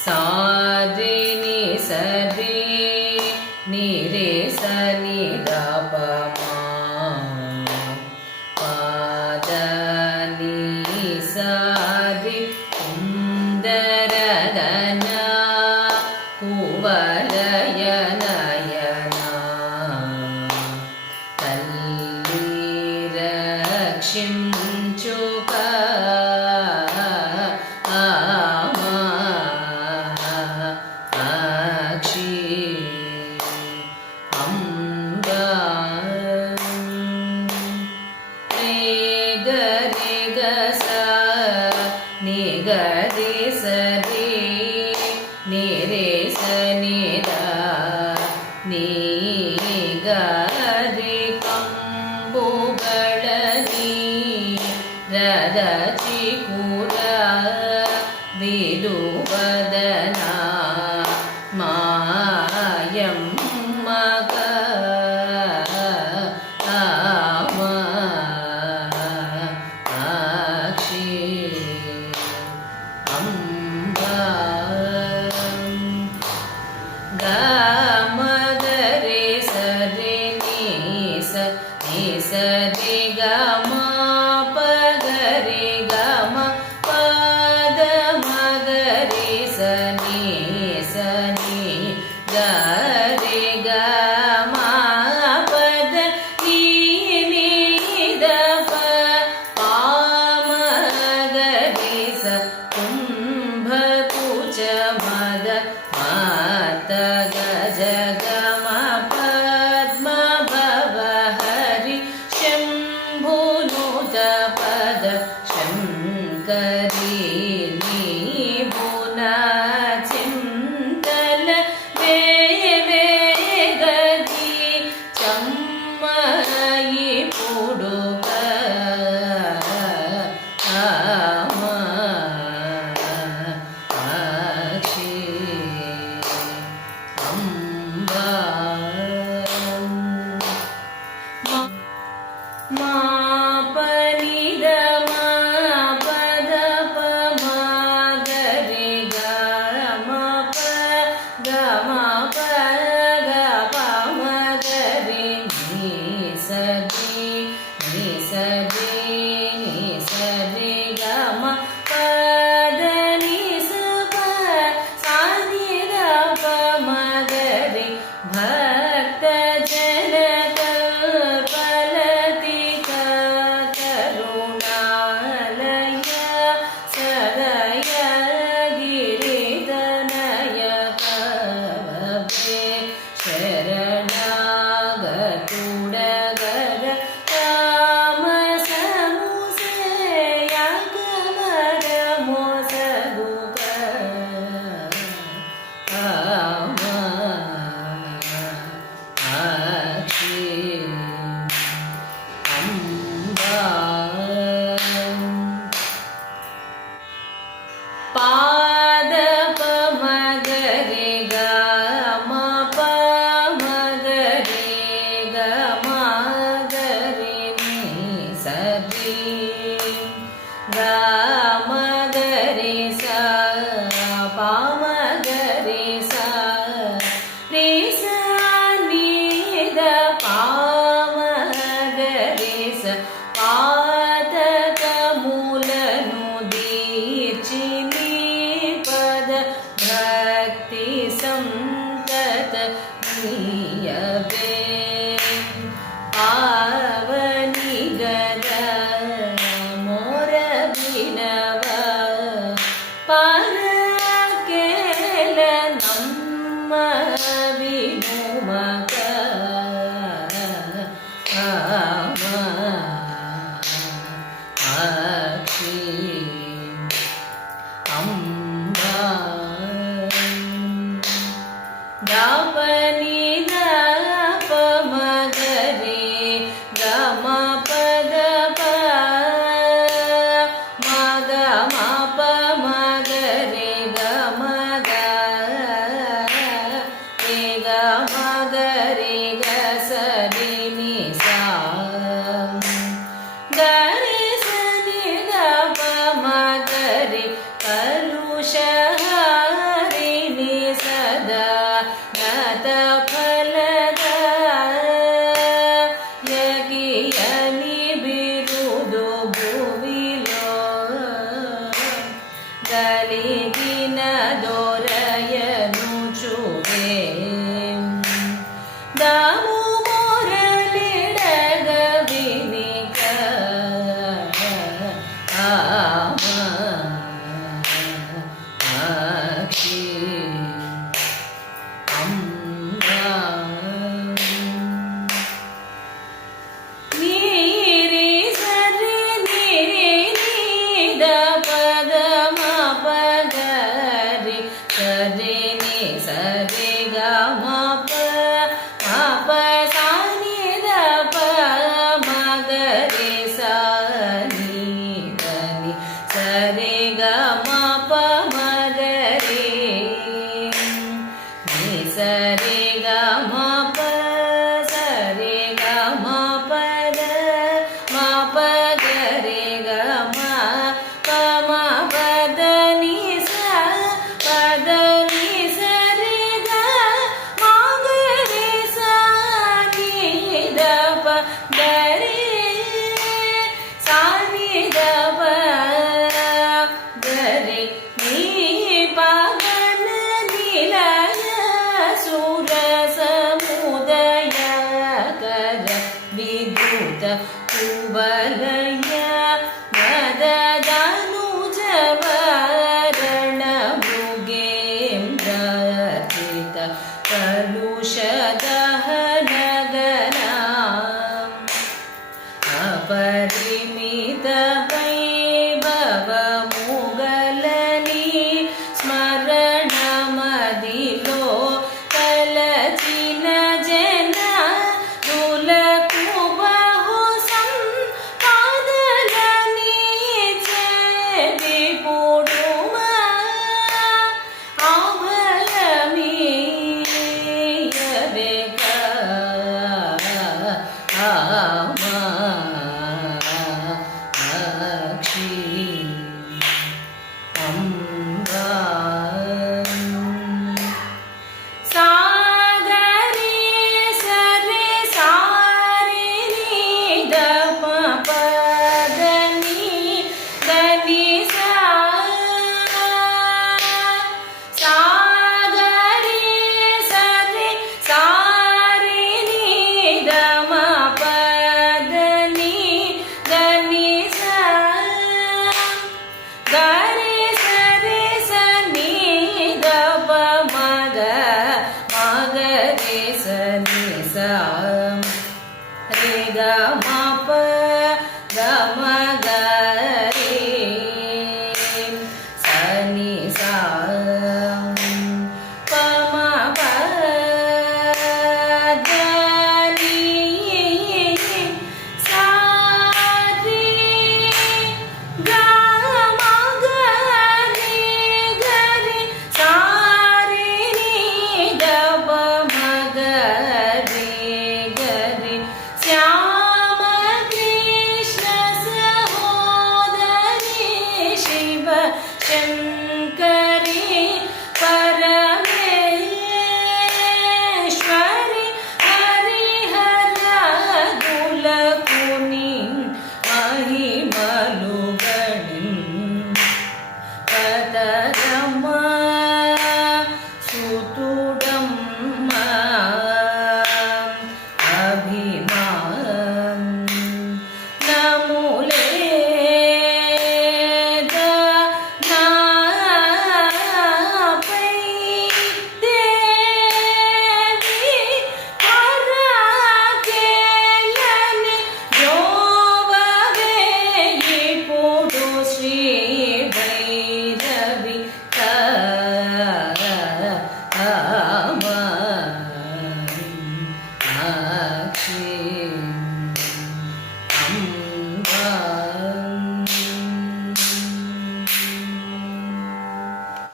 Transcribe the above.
సారి ని సరి ని రే స ని ద ప మా పాద ని సారి సుందర గన కువలయ నయన తల్లి రక్షించుక గరి సరి ని రే స ని ద ని గరి కంబుగళని రదచి కుర విదువదన మాయమ్మగ గమగరి సరి ని సరి గమ పగరి గమ పద మగరి సని గరి గమ పద ని ద ప పామగరి స కుంభ కుచ మద మాత గజ గమ పద్మ భవ హరి శంభునుత పద శంకరి నీభున చింతల వేగది చమ్మయి పుడుక మా పని ద మా పద ప మా గరి గ మా ప గ మా ప గ ప మ గరి ని సరి గ మ పద ని స ప సా ని ద ప మ గరి భక్త జన శరణాగతుడగర రామ సముసేయగమర మోసగుక ఆక్షి అంబా పాద ప మగరి గ మ ప మగరి గ మగరి ని సరి గ మగరి స ప మగరి స రి స ని ద ప మగరి స పాతకములను దీర్చి నీ కలిగిన దొరయను చూడే దాము మురళిడగ వినిక ఆమాక్షి అంబా నీరి సరి నీరి నీద పదమ పగరి సరి ని సరి గమ ప మప సాని ద ప మగరి సాని దని సరి గమ ప మగరి ని సరి గమ ప సరి గమ పద మ పగరి గమ ప మ పద ని స పద ని సరి గ మగరి సాని ద ప గరి సాని ద ప గరి నీ పగన నిలయ సుర సముదయ కర విద్యుత కువలయ మదదనుజ వరణ మృగేంద్రచిత కలుష దహన గణ అపరిమిత వైభవ ముగలని స్మరణ మదిలో కలచిన జన దులకు బహు సంపదలని చేది పుడుమా అభయమీయవే ఆమాక్షి అంబా సాగరి సరి సారి ని ద ప పద ని దని సా సాగరి సరి సారి ని ద మ పద ని దని సా గరి సరి సని ద ప మగ మగరి సని సా రే గ మ ప గ మ గ రే సని సా ప మ ప ద ని సా రి గ మ గ రి గరి సా రి ని ద ప మ గ రి గరి శ్యామ కృష్ణ సహోదరి శివ శంకర